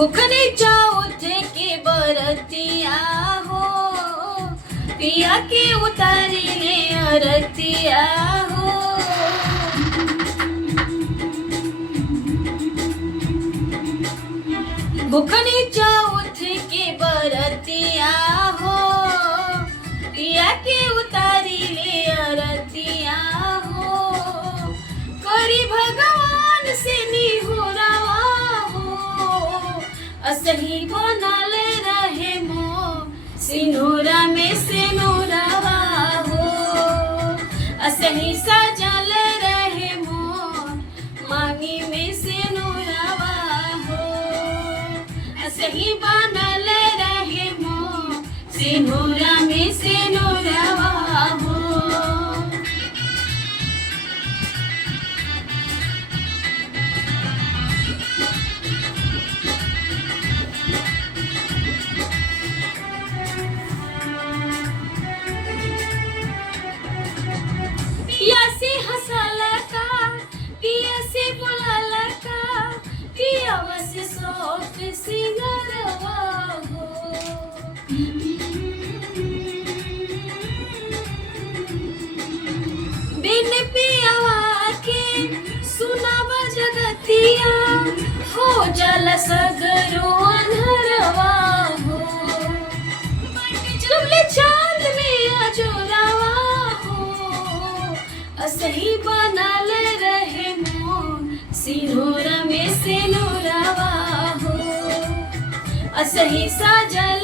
भूखने जाओ थे के बरतिया हो, पिया के उतारी ले अरतिया हो। भूखने जाओ थे के बरतिया हो, पिया के उतारी ले अरतिया हो। करी भगवान से निहुरावा हो, असही बनल रहे मोर सिनुरा में सिनुरवा हो। असही सजल रहे मोर मांगी में सिनुरवा हो। असही बनल रहे मोर सिनुरा में सिनुरवा हो। पिया से हंसाला का, पिया से बोलाला का, पियावा से शौक सिंगरवा हो। बिन पियावा के सुनावा जगतिया, हो जाला सगरो अंधरवा हो। जबले चांद में अजोरावा हो, असही बनल रहे मोर सिनुरा में सिनुरवा हो। असही सजल